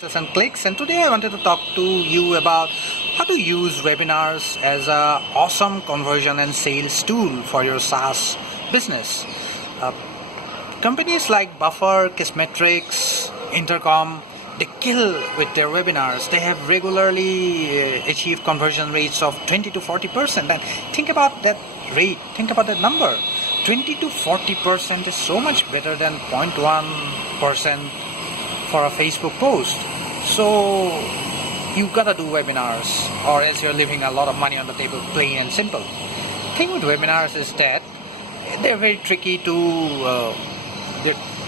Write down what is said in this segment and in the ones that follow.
And clicks, and today I wanted to talk to you about how to use webinars as a awesome conversion and sales tool for your SaaS business. Companies like Buffer, Kissmetrics, Intercom, they kill with their webinars. They have regularly achieved conversion rates of 20 to 40%. And think about that rate, think about that number. 20 to 40% is so much better than 0.1% for a Facebook post. So you gotta do webinars, or else you're leaving a lot of money on the table, plain and simple. The thing with webinars is that they're very tricky to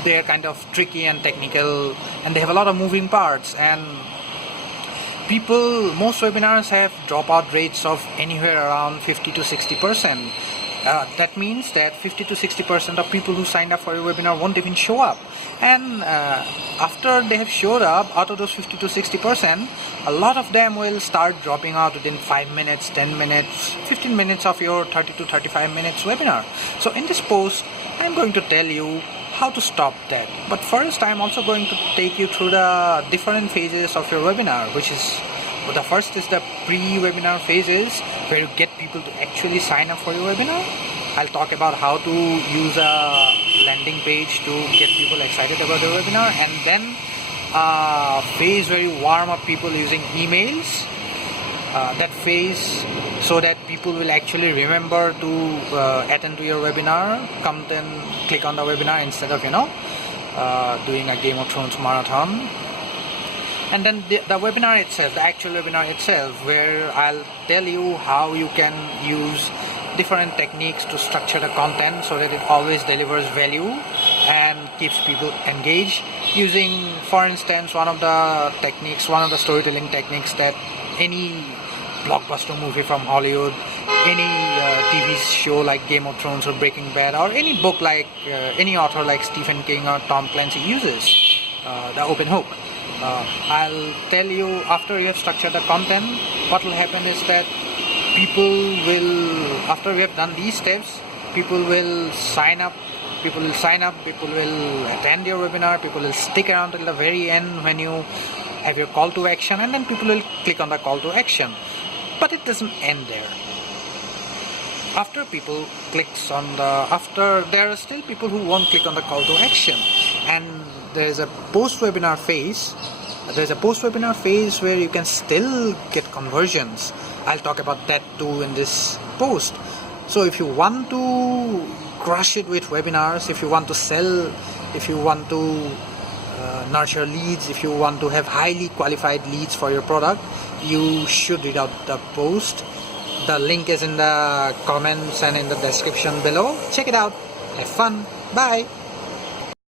they're kind of tricky and technical, and they have a lot of moving parts, and most webinars have dropout rates of anywhere around 50 to 60%. That means that 50 to 60% of people who signed up for your webinar won't even show up. And after they have showed up, out of those 50 to 60%, a lot of them will start dropping out within 5 minutes, 10 minutes, 15 minutes of your 30 to 35 minutes webinar. So in this post, I'm going to tell you how to stop that. But first, I'm also going to take you through the different phases of your webinar, which is the first is the pre-webinar phases, where you get people to actually sign up for your webinar. I'll talk about how to use a landing page to get people excited about your webinar, and then a phase where you warm up people using emails. That phase, so that people will actually remember to attend to your webinar, come then click on the webinar instead of doing a Game of Thrones marathon. And then the webinar itself, the actual webinar itself, where I'll tell you how you can use different techniques to structure the content so that it always delivers value and keeps people engaged, using, for instance, one of the storytelling techniques that any blockbuster movie from Hollywood, any TV show like Game of Thrones or Breaking Bad, or any book like any author like Stephen King or Tom Clancy uses, the open hook. I'll tell you, after you have structured the content, what will happen is that after we have done these steps, people will sign up, people will attend your webinar, people will stick around till the very end when you have your call to action, and then people will click on the call to action. But it doesn't end there. After there are still people who won't click on the call to action, and there is a post-webinar phase. There's a post-webinar phase where you can still get conversions. I'll talk about that too in this post. So if you want to crush it with webinars, if you want to sell, if you want to nurture leads, if you want to have highly qualified leads for your product, you should read out the post. The link is in the comments and in the description below. Check it out. Have fun. Bye.